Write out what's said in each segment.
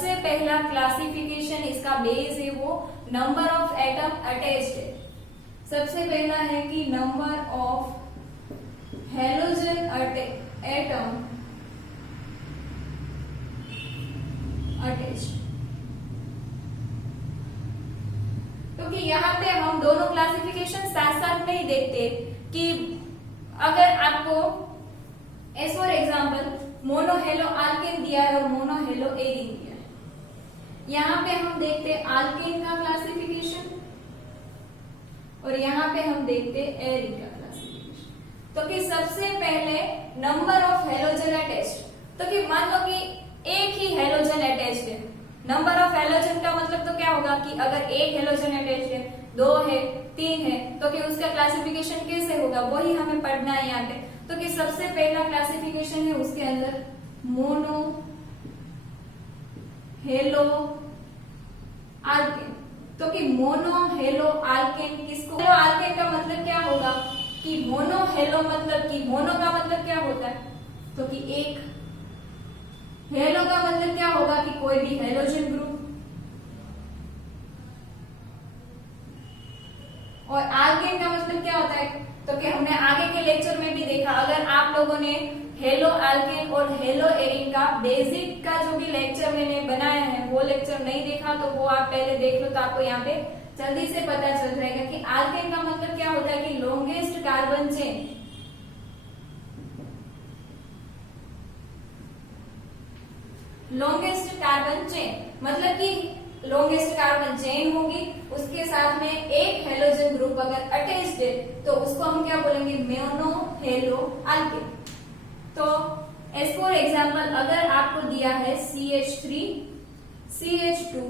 सबसे पहला क्लासिफिकेशन इसका बेस है वो नंबर ऑफ एटम अटैच्ड है। सबसे पहला है कि number of halogen atom attached. क्योंकि यहाँ पे हम दोनों क्लासिफिकेशन साथ साथ में ही देखते कि अगर आपको एज फॉर एग्जाम्पल मोनोहेलो आल्केन दिया है और मोनोहेलो एरीन दिया है, यहाँ पे हम देखते आल्केन का क्लासिफिकेशन और यहाँ पे हम देखते एरीन का क्लासिफिकेशन। तो कि सबसे पहले नंबर ऑफ हेलोजन अटैच्ड, तो कि मान लो कि एक ही हेलोजन अटैच्ड है। नंबर ऑफ हेलोजन का मतलब तो क्या होगा कि अगर एक हेलोजन अटैच्ड है, 2 है, 3 है, तो कि उसका क्लासिफिकेशन कैसे होगा वही हमें पढ़ना है यहाँ पे। तो कि सबसे पहला क्लासिफिकेशन है उसके अंदर मोनो हेलो आल्केन। तो कि मोनो हेलो आल्केन किसको, हेलो आल्केन का मतलब क्या होगा कि मोनो हेलो मतलब कि मोनो का मतलब क्या होता है, तो कि एक, हेलो का मतलब क्या होगा कि कोई भी हेलोजन ग्रुप, और आल्केन का मतलब क्या होता है, तो कि हमने आगे के लेक्चर में भी देखा। अगर आप लोगों ने हेलो आल्केन और हेलो एरीन का बेसिक का जो भी लेक्चर मैंने बनाया है वो लेक्चर नहीं देखा तो वो आप पहले देख लो, तो आपको यहाँ पे जल्दी से पता चल जाएगा कि आल्केन का मतलब क्या होता है कि longest carbon chain. Longest carbon chain मतलब कि लॉन्गेस्ट कार्बन चेन होगी, उसके साथ में एक हेलोजन ग्रुप अगर अटैच्ड है तो उसको हम क्या बोलेंगे, मोनो हेलो आल्केन। तो एज फॉर एग्जाम्पल अगर आपको दिया है CH3 CH2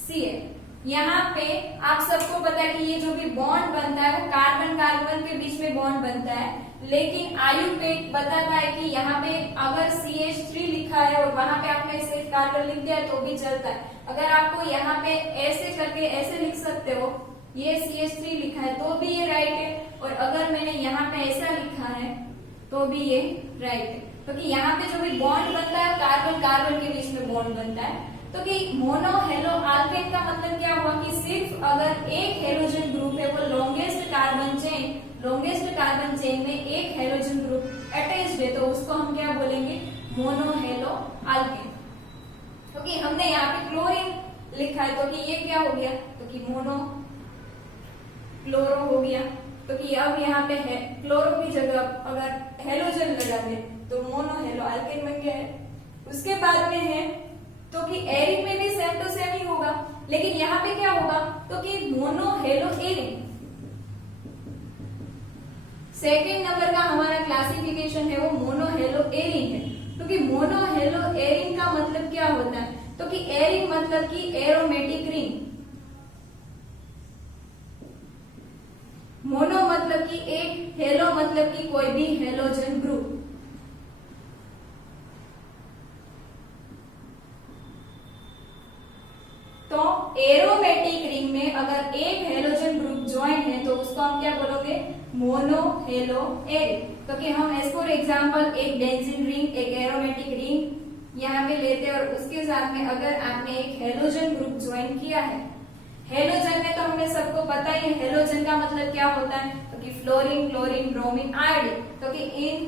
Cl, यहाँ पे आप सबको पता है कि ये जो भी बॉन्ड बनता है वो कार्बन कार्बन के बीच में बॉन्ड बनता है, लेकिन आयुर्वेद बताता है कि यहाँ पे अगर CH3 लिखा है और वहां पे आपने सिर्फ कार्बन लिख दिया तो भी चलता है। अगर आपको यहाँ पे ऐसे करके ऐसे लिख सकते हो, ये CH3 लिखा है तो भी ये राइट है, और अगर मैंने यहाँ पे ऐसा लिखा है तो भी ये राइट है, क्योंकि यहाँ पे जो भी बॉन्ड बनता है कार्बन कार्बन के बीच में बॉन्ड बनता है। तो कि मोनो हेलो आल्केन का मतलब क्या हुआ कि सिर्फ अगर एक हेलोजन ग्रुप है वो लॉन्गेस्ट कार्बन चेन में एक हेलोजन ग्रुप अटैच्ड है तो उसको हम क्या बोलेंगे, मोनो हेलो आल्केन। क्योंकि हमने यहाँ पे क्लोरीन लिखा है तो कि ये क्या हो गया, तो कि मोनो क्लोरो हो गया, तो कि अब यहाँ पे है क्लोरो की जगह अगर हेलोजन लगा दे तो मोनो हेलो आल्केन बन गया है। उसके बाद में है तो कि एरिन में भी सेम टू सेम ही होगा, लेकिन यहाँ पे क्या होगा, तो कि mono hello Erin. Second number का हमारा क्लासिफिकेशन है वो मोनो हेलो एरिन है। तो कि मोनो हेलो एरिन का मतलब क्या होता है, तो कि एरिन मतलब कि एरोमेटिक रिंग, मोनो मतलब कि एक, हेलो मतलब कि कोई भी हेलोजन ग्रुप। तो एरोमेटिक रिंग में अगर एक हेलोजन ग्रुप ज्वाइन है तो उसको हम क्या बोलोगे, मोनो हेलो एरिन। तो कि हम एज फॉर एग्जांपल एक बेंजीन रिंग, एक एरोमेटिक रिंग यहाँ पे लेते हैं और उसके साथ में अगर आपने एक हेलोजन ग्रुप ज्वाइन किया है, हेलोजन में तो हमें सबको पता ही है हेलोजन का मतलब क्या होता है, तो कि फ्लोरीन क्लोरीन ब्रोमीन आयोडीन। तो कि इन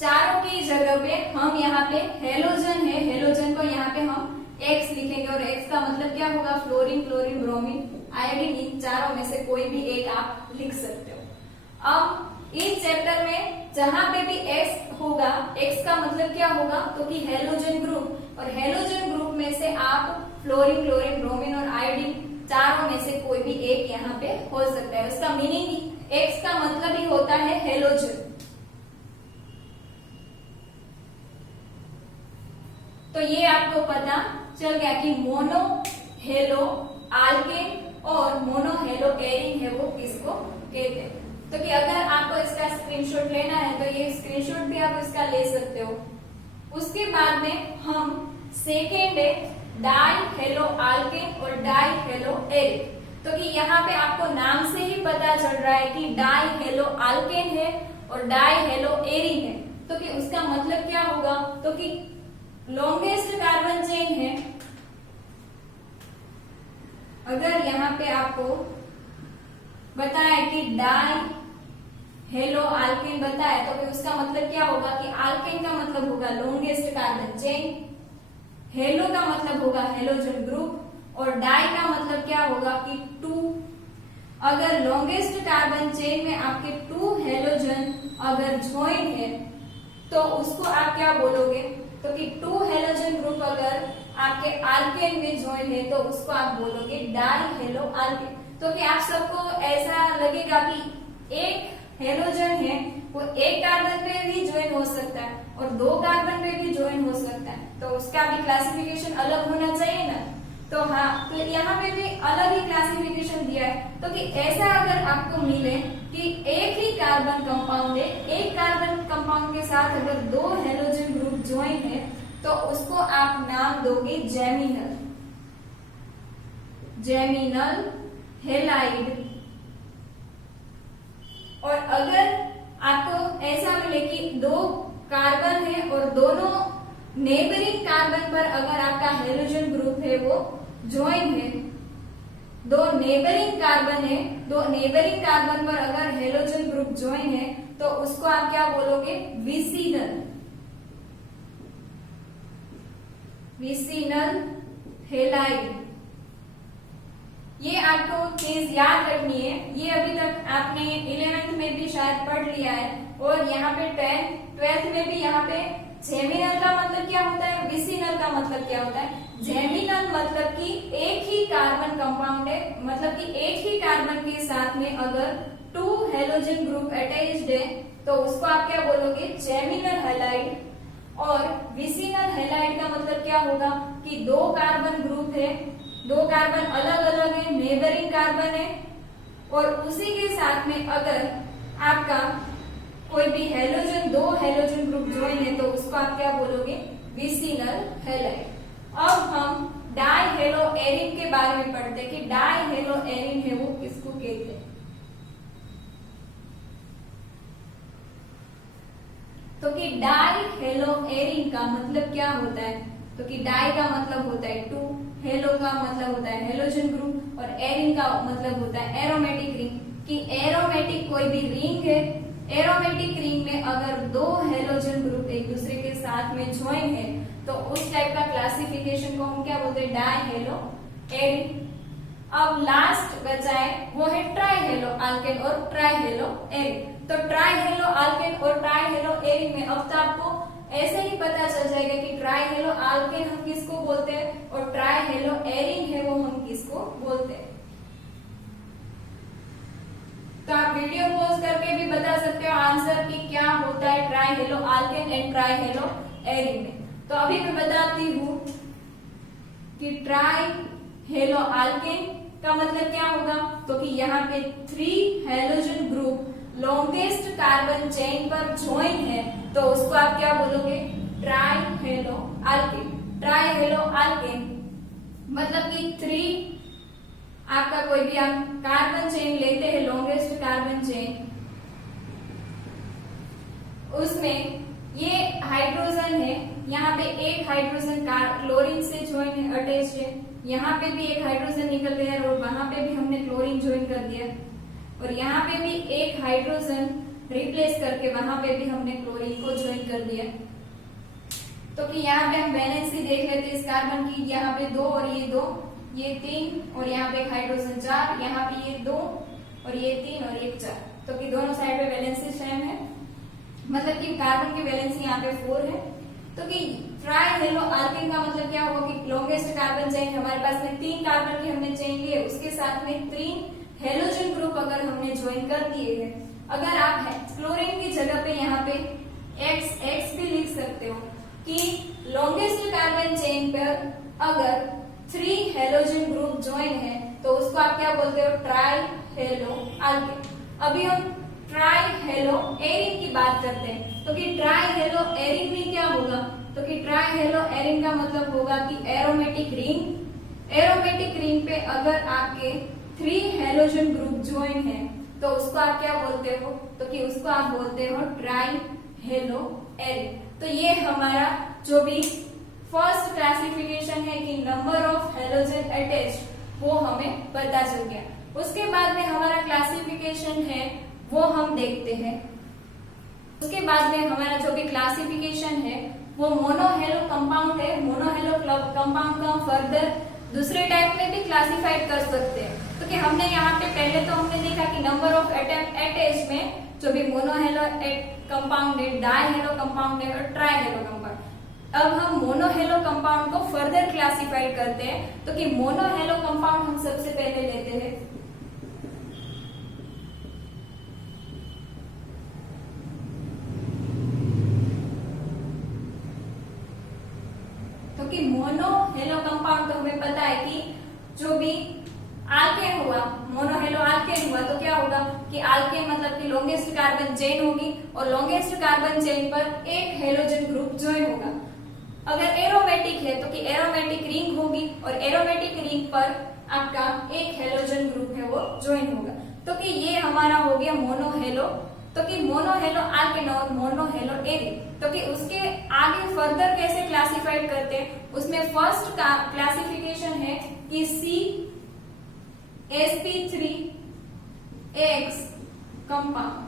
चारों की जगह पे हम यहाँ पे हेलोजन है, हेलोजन को यहाँ पे हम X लिखेंगे और X का मतलब क्या होगा, फ्लोरीन क्लोरीन ब्रोमीन आयोडीन। इन चारों में से कोई भी एक आप लिख सकते हो। अब इस चैप्टर में जहां पे भी X होगा, X का मतलब क्या होगा, तो कि हेलोजन ग्रुप, और हेलोजन ग्रुप में से आप फ्लोरीन क्लोरीन ब्रोमीन और आयोडीन चारों में से कोई भी एक यहाँ पे हो सकता है। उसका मीनिंग X का मतलब ही होता है हेलोजन। तो ये आपको पता चल गया कि मोनो हेलो आल्केन और मोनो हेलो एरिन है वो किसको कहते हैं। तो कि अगर आपको इसका स्क्रीनशॉट लेना है तो ये स्क्रीनशॉट भी आप इसका ले सकते हो। उसके बाद में हम सेकेंड है डाई हेलो आल्केन और डाई हेलो एरिन। तो कि यहाँ पे आपको नाम से ही पता चल रहा है कि डाई हेलो आल्केन है और डाई हेलो एरिन है। तो कि उसका मतलब क्या होगा, तो कि लॉन्गेस्ट कार्बन चेन है, अगर यहाँ पे आपको बताया कि डाई हेलो आल्केन बताया, तो फिर उसका मतलब क्या होगा कि आल्केन का मतलब होगा लॉन्गेस्ट कार्बन चेन, हेलो का मतलब होगा हेलोजन ग्रुप, और डाई का मतलब क्या होगा कि 2। अगर लॉन्गेस्ट कार्बन चेन में आपके 2 हेलोजन अगर ज्वाइन है तो उसको आप क्या बोलोगे, तो कि 2 हेलोजन ग्रुप अगर आपके आल्केन में ज्वाइन है तो उसको आप बोलोगे डाई हेलो आल्केन। तो कि आप सबको ऐसा लगेगा कि एक हेलोजन है वो एक कार्बन पे भी ज्वाइन हो सकता है और 2 कार्बन पे भी ज्वाइन हो सकता है, तो उसका भी क्लासिफिकेशन अलग होना चाहिए ना। तो हाँ, तो यहाँ पे भी अलग ही क्लासिफिकेशन दिया है। तो कि ऐसा अगर आपको मिले कि एक ही कार्बन कंपाउंड है, एक कार्बन कंपाउंड के साथ अगर 2 हेलोजन ग्रुप ज्वाइन है तो उसको आप नाम दोगे जेमिनल, जेमिनल हेलाइड। और अगर आपको ऐसा मिले कि 2 कार्बन है और दोनों नेबरिंग कार्बन पर अगर आपका हेलोजन ग्रुप है वो ज्वाइन है, 2 नेबरिंग कार्बन है, 2 नेबरिंग कार्बन पर अगर हेलोजन ग्रुप ज्वाइन है तो उसको आप क्या बोलोगे, विसिनल, विसिनल हेलाइड। ये आपको चीज याद रखनी है, ये अभी तक आपने 11th में भी शायद पढ़ लिया है, और यहाँ पे 12th में भी यहाँ पे जेमिनल का मतलब क्या होता है, विसिनल का मतलब क्या होता है। जेमिनल मतलब कि एक ही कार्बन कंपाउंड है, मतलब कि एक ही कार्बन के साथ में अगर 2 हेलोजन ग्रुप अटैच्ड है तो उसको आप क्या बोलोगे, जेमिनल हेलाइड। और विसिनल हेलाइड का मतलब क्या होगा कि 2 कार्बन ग्रुप है, 2 कार्बन अलग अलग है, नेबरिंग कार्बन है, और उसी के साथ में अगर आपका कोई भी हेलोजन 2 हेलोजन ग्रुप ज्वाइन है तो उसको आप क्या बोलोगे, विसिनल हेलाइड। अब हम डाई हेलो एरिन के बारे में पढ़ते हैं कि डाई हेलो एरिन है वो किसको कहते हैं। तो कि डाई हेलो एरिन का मतलब क्या होता है, तो कि डाई का मतलब होता है 2, हेलो का मतलब होता है हेलोजन ग्रुप, और एरिन का मतलब होता है एरोमेटिक रिंग। कि एरोमेटिक कोई भी रिंग है, एरोमेटिक रिंग में अगर 2 हेलोजन ग्रुप एक दूसरे के साथ में ज्वाइन है तो उस टाइप का क्लासिफिकेशन को हम क्या बोलते हैं, डाई हेलो एरिन। अब लास्ट बचा है वो है ट्राई हेलो आल्केन और ट्राई हेलो एरिन। तो ट्राई हेलो आल्केन और ट्राई हेलो एरिन में अब तो आपको ऐसे ही पता चल जाएगा कि ट्राई हेलो आल्केन हम किसको बोलते हैं और ट्राई हेलो एरिन है वो हम किसको बोलते हैं। तो आप वीडियो पॉज करके भी बता सकते हो आंसर कि क्या होता है try hello Alcaine and try hello Erin में। तो अभी मैं बताती हूँ कि ट्राई हेलो आल्केन का मतलब क्या होगा, तो कि यहाँ पे 3 halogen group longest carbon chain पर ज्वाइन है तो उसको आप क्या बोलोगे, try hello Alcaine. Try hello Alcaine मतलब कि 3 आपका कोई भी आप कार्बन चेन लेते हैं, लॉन्गेस्ट कार्बन चेन, उसमें ये हाइड्रोजन है, यहाँ पे एक हाइड्रोजन क्लोरीन से ज्वाइन है, अटैच्ड है, यहाँ पे भी एक हाइड्रोजन निकल गया और वहां पे भी हमने क्लोरीन ज्वाइन कर दिया, और यहाँ पे भी एक हाइड्रोजन रिप्लेस करके वहां पे भी हमने क्लोरीन को ज्वाइन कर दिया। तो कि यहाँ पे हम वैलेंसी देख लेते हैं इस कार्बन की, यहाँ पे 2 और ये 2, ये 3, और यहाँ पे एक हाइड्रोजन 4, यहाँ पे ये 2 और ये 3 और ये 4। तो कि दोनों साइड पे वैलेंसी सेम है, मतलब कि कार्बन की वैलेंसी यहाँ पे 4 है। तो कि ट्राई हेलो आल्केन का मतलब क्या होगा कि लॉन्गेस्ट कार्बन चेन हमारे पास में 3 कार्बन की हमने चेन ली है, उसके साथ में 3 हेलोजन ग्रुप अगर हमने ज्वाइन कर दिए हैं, अगर आप क्लोरीन की जगह पे यहाँ पे x भी लिख सकते हो कि लॉन्गेस्ट कार्बन चेन पर अगर 3 हेलोजन ग्रुप ज्वाइन है तो उसको आप क्या बोलते हो, ट्राई हेलो आल्केन। अभी हम ट्राई हेलो एरिन की बात करते हैं। तो कि ट्राई हेलो एरिन में क्या होगा, तो कि ट्राई हेलो एरिन का मतलब होगा कि एरोमेटिक रिंग। एरोमेटिक रिंग पे अगर आपके 3 हेलोजन ग्रुप ज्वाइन है तो उसको आप क्या बोलते हो, तो कि उसको आप बोलते हो ट्राई हेलो एरिन। तो ये हमारा जो भी फर्स्ट क्लासिफिकेशन है कि नंबर ऑफ हेलोजन अटैच्ड, वो हमें पता चल गया। उसके बाद में हमारा क्लासिफिकेशन है वो हम देखते हैं। उसके बाद में हमारा जो भी क्लासिफिकेशन है वो मोनोहेलो कंपाउंड है। मोनोहेलो कंपाउंड को हम फर्दर दूसरे टाइप में भी क्लासिफाइड कर सकते हैं। तो कि हमने यहाँ पे पहले तो हमने देखा कि नंबर ऑफ एटम अटैच्ड में जो भी मोनोहेलो कंपाउंड है, डाइहेलो कंपाउंड है और ट्राइहेलो कंपाउंड। अब हम मोनोहेलो कंपाउंड को फर्दर क्लासिफाइड करते हैं। तो कि मोनोहेलो कंपाउंड हम सबसे पहले लेते हैं। तो कि मोनोहेलो कंपाउंड तो हमें पता है कि जो भी आल्केन हुआ, मोनोहेलो आल्केन हुआ तो क्या होगा कि आल्केन मतलब कि लॉन्गेस्ट कार्बन चेन होगी और लॉन्गेस्ट कार्बन चेन पर एक हेलोजन ग्रुप ज्वाइन होगा। अगर एरोमेटिक है तो कि एरोमेटिक रिंग होगी और एरोमेटिक रिंग पर आपका एक हेलोजन ग्रुप है वो ज्वाइन होगा। तो कि ये हमारा हो गया मोनोहेलो। तो कि मोनोहेलो आल्केन और मोनोहेलो एरिन। तो कि उसके आगे फर्दर कैसे क्लासिफाइड करते हैं, उसमें फर्स्ट का क्लासिफिकेशन है कि sp3x कंपाउंड।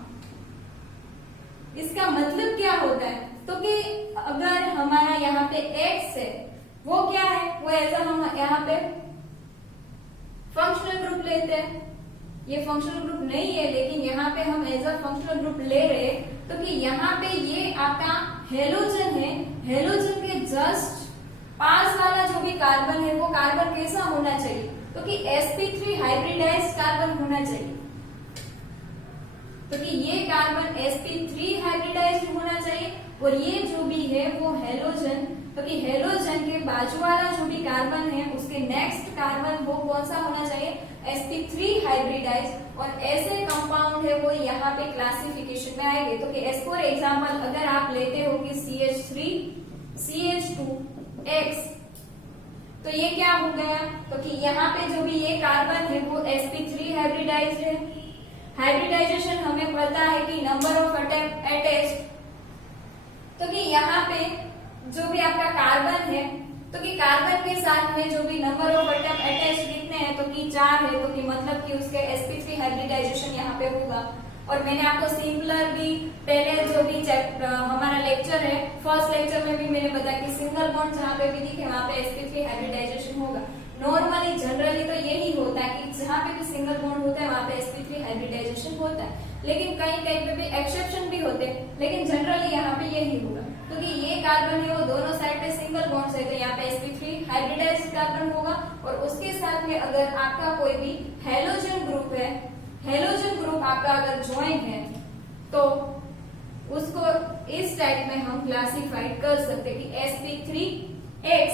इसका मतलब क्या होता है, तो कि अगर हमारा यहाँ पे x है वो क्या है, वो ऐसा हम यहाँ पे फंक्शनल ग्रुप लेते हैं। ये फंक्शनल ग्रुप नहीं है लेकिन यहाँ पे हम एज अ फंक्शनल ग्रुप ले रहे हैं। तो कि यहाँ पे ये आपका हेलोजन है, हेलोजन के जस्ट पास वाला जो भी कार्बन है वो कार्बन कैसा होना चाहिए, तो कि sp3 हाइब्रिडाइज्ड कार्बन होना चाहिए। तो कि ये कार्बन sp3 हाइब्रिडाइज्ड होना चाहिए और ये जो भी है वो हेलोजन, तो कि हेलोजन के बाजू वाला जो भी कार्बन है उसके नेक्स्ट कार्बन वो कौन सा होना चाहिए, sp3 हाइब्रिडाइज्ड। और ऐसे कंपाउंड है वो यहाँ पे क्लासिफिकेशन में आएंगे। तो कि एज फॉर एग्जांपल अगर आप लेते हो कि CH3CH2X, तो ये क्या हो गया, तो कि यहाँ पे जो भी ये कार्बन है वो sp3 हाइब्रिडाइज्ड है। हाइब्रिडाइजेशन हमें पता है कि नंबर ऑफ एटम अटैच्ड। तो कि यहाँ पे जो भी आपका कार्बन है, तो कि कार्बन के साथ में जो भी नंबर ऑफ एटम अटैच्ड कितने हैं, तो कि 4 है। तो कि मतलब कि उसके sp3 हाइब्रिडाइजेशन यहाँ पे होगा। और मैंने आपको सिंगुलर भी पहले जो भी हमारा लेक्चर है, फर्स्ट लेक्चर में भी मैंने बताया कि सिंगल बॉन्ड जहाँ पे भी दिखे वहां पे sp3 हाइब्रिडाइजेशन होगा। नॉर्मली जनरली तो यही होता है कि जहाँ पे भी सिंगल बॉन्ड होता है वहां पे sp3 हाइब्रिडाइजेशन होता है, लेकिन कहीं कहीं पे भी एक्सेप्शन भी होते हैं, लेकिन जनरली यहाँ पे यही होगा। क्योंकि ये कार्बन है वो दोनों साइड पे सिंगल बॉन्ड्स है तो यहाँ पे sp3 हाइब्रिडाइज्ड कार्बन होगा। और उसके साथ में अगर आपका कोई भी हेलोजन ग्रुप है, हेलोजन ग्रुप आपका अगर ज्वाइन है तो उसको इस टाइप में हम क्लासिफाइड कर सकते हैं कि sp3x,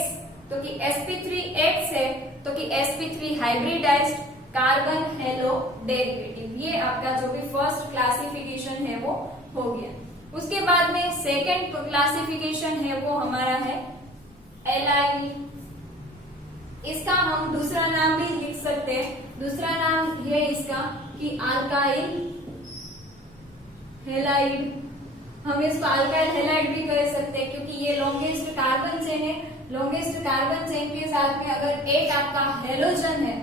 तो कि sp3x है तो कि sp3 hybridised carbon hello derivative. ये आपका जो भी फर्स्ट क्लासिफिकेशन है वो हो गया। उसके बाद में सेकेंड क्लासिफिकेशन है वो हमारा है एलाइल। इसका हम दूसरा नाम भी लिख सकते हैं। दूसरा नाम है इसका कि अल्काइल हैलाइड। हम इसको अल्काइल हैलाइड भी कह सकते हैं क्योंकि ये लॉन्गेस्ट कार्बन चेन है। लॉन्गेस्ट कार्बन चेन के साथ में अगर एक आपका हेलोजन है,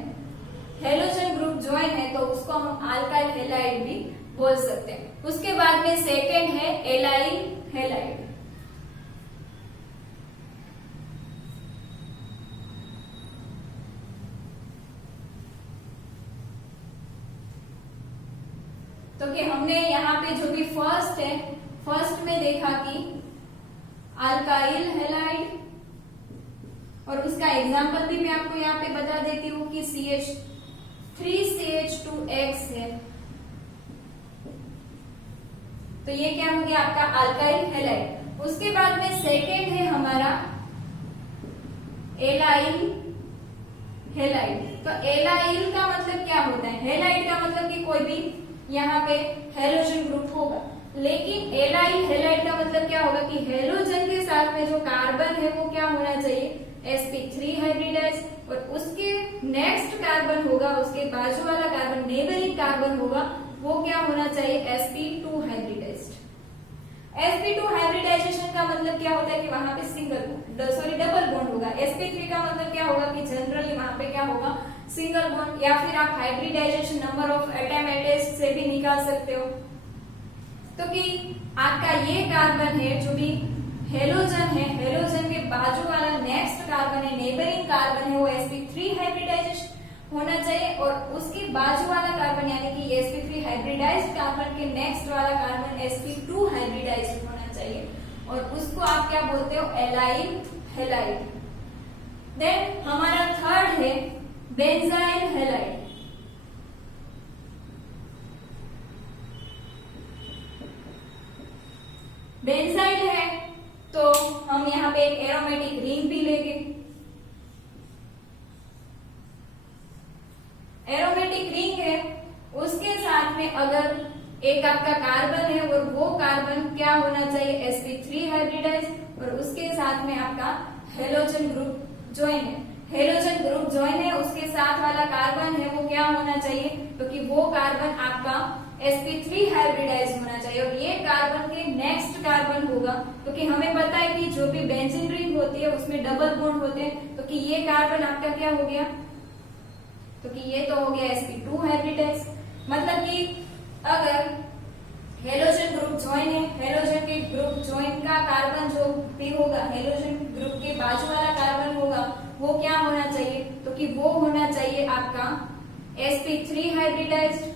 हेलोजन ग्रुप ज्वाइन है तो उसको हम अल्काइल हैलाइड भी बोल सकते हैं। उसके बाद में सेकेंड है एलाइल हैलाइड। तो कि हमने यहाँ पे जो भी फर्स्ट है, फर्स्ट में देखा कि अल्काइल हैलाइड, और उसका एग्जांपल भी मैं आपको यहाँ पे बता देती हूँ कि CH3CH2X है तो ये क्या हो गया आपका अल्काइल हैलाइड। उसके बाद में सेकेंड है हमारा एलाइल हैलाइड। तो एलाइल का मतलब क्या होता है, हैलाइड का मतलब कि कोई भी यहाँ पे हेलोजन ग्रुप होगा, लेकिन एलाइल हैलाइड का मतलब क्या होगा कि हेलोजन के साथ में जो कार्बन है वो क्या होना चाहिए, sp3 हाइब्रिडाइज्ड, और उसके नेक्स्ट कार्बन होगा, उसके बाजू वाला कार्बन नेबरिंग कार्बन होगा वो क्या होना चाहिए, sp2 हाइब्रिडाइज्ड। sp2 हाइब्रिडाइजेशन का मतलब क्या होता है कि वहां पे डबल बॉन्ड होगा। sp3 का मतलब क्या होगा कि जनरली वहां पे क्या होगा, सिंगल बॉन्ड। या फिर आप हाइब्रिडाइजेशन नंबर ऑफ एटम एटेस्ट से भी निकाल सकते हो। तो कि आपका ये कार्बन है जो भी हेलोजन है, हेलोजन के बाजू वाला नेक्स्ट कार्बन है, नेबरिंग कार्बन है, वो sp3 हाइब्रिडाइजेशन होना चाहिए। और उसके बाजू वाला कार्बन यानी कि sp3 हाइब्रिडाइज्ड कार्बन के नेक्स्ट वाला कार्बन sp2 हाइब्रिडाइज्ड होना चाहिए। और उसको आप क्या बोलते हो, एलाइल हैलाइड। देन हमारा थर्ड है बेंजाइल हैलाइड। बेंजाइल है तो हम यहाँ पे एक एरोमेटिक रिंग भी लेंगे। एरोमेटिक रिंग है, उसके साथ में अगर एक आपका कार्बन है और वो कार्बन क्या होना चाहिए, sp3 हाइब्रिडाइज, और उसके साथ में आपका हेलोजन ग्रुप ज्वाइन है। हेलोजन ग्रुप ज्वाइन है, उसके साथ वाला कार्बन है वो क्या होना चाहिए, क्योंकि वो कार्बन आपका sp3 हाइब्रिडाइज होना चाहिए। और ये कार्बन के नेक्स्ट कार्बन होगा, क्योंकि हमें पता है कि जो भी बेंजीन रिंग होती है उसमें डबल बॉन्ड होते हैं। तो कि ये कार्बन आपका क्या हो गया, तो कि ये तो हो गया sp2 हाइब्रिडाइज। मतलब कि अगर हेलोजन ग्रुप ज्वाइन है, हेलोजन के ग्रुप ज्वाइन का कार्बन जो भी होगा, हेलोजन ग्रुप के बाजू वाला कार्बन होगा, वो क्या होना चाहिए, तो कि वो होना चाहिए आपका sp3 हाइब्रिडाइज्ड।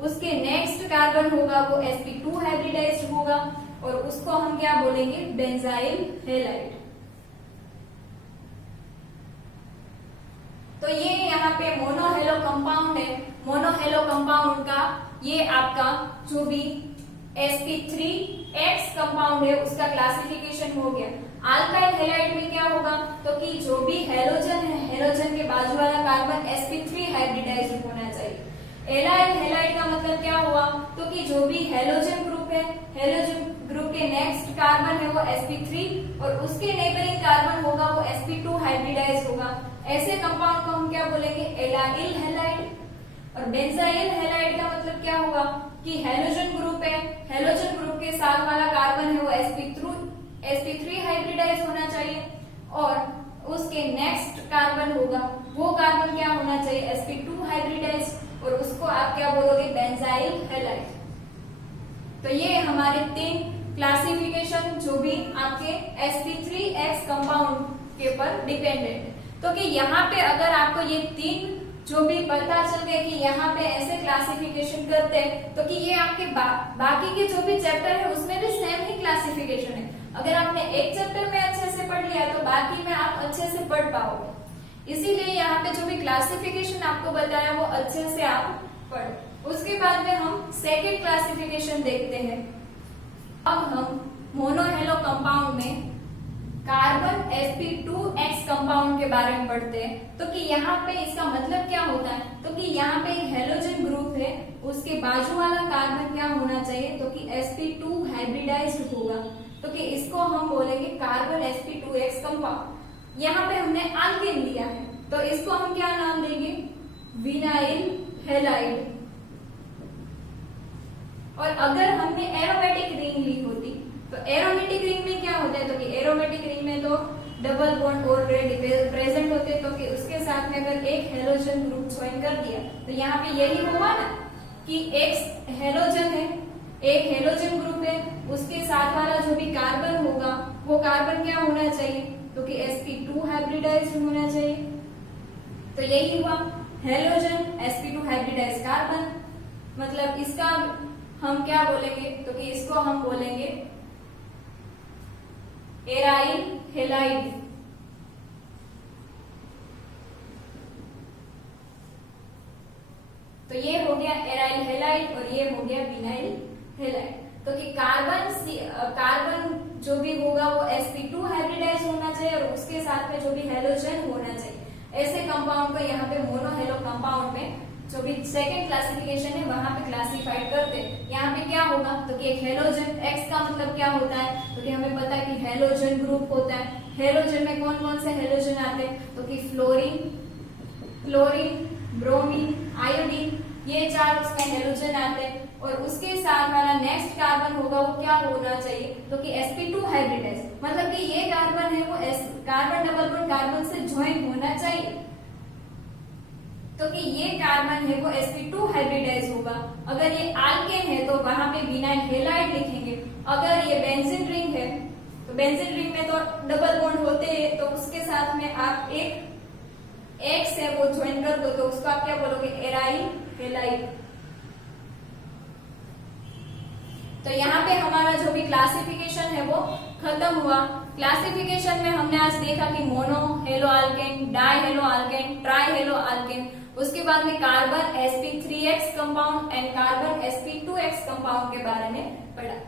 उसके नेक्स्ट कार्बन होगा वो sp2 हाइब्रिडाइज्ड होगा, और उसको हम क्या बोलेंगे, बेंजाइल हैलाइड। तो ये यहाँ पे मोनोहेलो कंपाउंड है। मोनोहेलो कंपाउंड का ये आपका जो भी sp3x कंपाउंड है उसका क्लासिफिकेशन हो गया। अल्काइल हैलाइड में क्या होगा, तो कि जो भी हेलोजन है, हेलोजन के बाजू वाला कार्बन sp3 हाइब्रिडाइज्ड होना चाहिए। एलाइल हैलाइड का मतलब क्या हुआ, तो कि जो भी हेलोजन ग्रुप है, हेलोजन ग्रुप के नेक्स्ट कार्बन है वो sp3 और उसके नेबरिंग कार्बन होगा वो sp2 हाइब्रिडाइज्ड होगा। ऐसे कंपाउंड को हम क्या बोलेंगे, एलाइल हैलाइड। और बेंजाइल हैलाइड का मतलब क्या हुआ कि हेलोजन ग्रुप है, हेलोजन ग्रुप के साथ वाला कार्बन है वो sp3 हाइब्रिडाइज होना चाहिए, और उसके नेक्स्ट कार्बन होगा वो कार्बन क्या होना चाहिए, sp2 हाइब्रिडाइज, और उसको आप क्या बोलोगे, बेंजाइल हैलाइड। तो ये हमारे 3 क्लासिफिकेशन जो भी आपके sp3x कंपाउंड के ऊपर डिपेंडेंट है। तो कि यहाँ पे अगर आपको ये 3 जो भी पता चल गया कि यहाँ पे ऐसे क्लासिफिकेशन करते हैं, तो कि ये आपके बाकी के जो भी चैप्टर है उसमें भी सेम ही क्लासिफिकेशन है। अगर आपने एक चैप्टर में अच्छे से पढ़ लिया तो बाकी में आप अच्छे से पढ़ पाओगे। इसीलिए यहाँ पे जो भी क्लासिफिकेशन आपको बताया वो अच्छे से आप पढ़ो। उसके बाद में हम सेकेंड क्लासिफिकेशन देखते हैं। अब हम मोनोहेलो कंपाउंड में कार्बन sp2x कंपाउंड के बारे में पढ़ते हैं। तो कि यहाँ पे इसका मतलब क्या होता है, तो कि यहाँ पे एक हेलोजन ग्रुप है, उसके बाजू वाला कार्बन क्या होना चाहिए, तो कि sp2 हाइब्रिडाइज्ड होगा। तो कि इसको हम बोलेंगे कार्बन sp2x कंपाउंड। यहाँ पे हमने अल्केन लिया है तो इसको हम क्या नाम देंगे, विनाइल हैलाइड। और अगर हमने एरोमेटिक रिंग ली होती तो एरोमेटिक रिंग में क्या होता है, तो कि एरोमेटिक रिंग में तो डबल बॉन्ड ऑलरेडी प्रेजेंट होते हैं, तो कि उसके साथ में अगर एक हेलोजन ग्रुप ज्वाइन कर दिया तो यहाँ पे यही हुआ ना कि एक हेलोजन है, एक हेलोजन ग्रुप है, उसके साथ वाला जो भी कार्बन होगा वो कार्बन क्या होना चाहिए, तो कि sp2 हाइब्रिडाइज्ड होना चाहिए। तो यही हुआ हेलोजन sp2 हाइब्रिडाइज्ड कार्बन। मतलब इसका हम क्या बोलेंगे, तो कि इसको हम बोलेंगे एराइल हैलाइड। तो ये हो गया एराइल हैलाइड और ये हो गया विनाइल हैलाइड। तो कि कार्बन जो भी होगा वो sp2 हाइब्रिडाइज होना चाहिए और उसके साथ में जो भी हेलोजन होना चाहिए। ऐसे कंपाउंड को यहाँ पे मोनोहेलो कंपाउंड में जो भी सेकेंड क्लासिफिकेशन है वहां पे क्लासिफाइड करते हैं। यहाँ पे क्या होगा, तो कि एक हेलोजन x का मतलब क्या होता है, तो कि हमें पता है कि हेलोजन ग्रुप होता है। हेलोजन में कौन कौन से हेलोजन आते हैं, तो कि फ्लोरीन, ब्रोमीन, आयोडीन, ये 4 उसमें हेलोजन आते हैं। और उसके साथ वाला नेक्स्ट कार्बन होगा वो क्या होना चाहिए, तो कि sp2 हाइब्रिडाइज, मतलब कि ये कार्बन है वो कार्बन डबल बॉन्ड कार्बन से ज्वाइन होना चाहिए, तो कि ये कार्बन है वो sp2 हाइब्रिडाइज होगा। अगर ये आल्केन है तो वहां पे विनाइल हैलाइड लिखेंगे। अगर ये बेंजीन रिंग है तो बेंजीन रिंग में तो डबल बॉन्ड होते हैं, तो उसके साथ में आप एक X है वो ज्वाइन कर दो, तो उसको आप क्या बोलोगे, एराइल हैलाइड। तो यहाँ पे हमारा जो भी क्लासिफिकेशन है वो खत्म हुआ। क्लासिफिकेशन में हमने आज देखा कि mono hello alkane, die hello alkane, try hello alkane, उसके बाद में carbon sp3x compound and carbon sp2x compound के बारे में पढ़ा।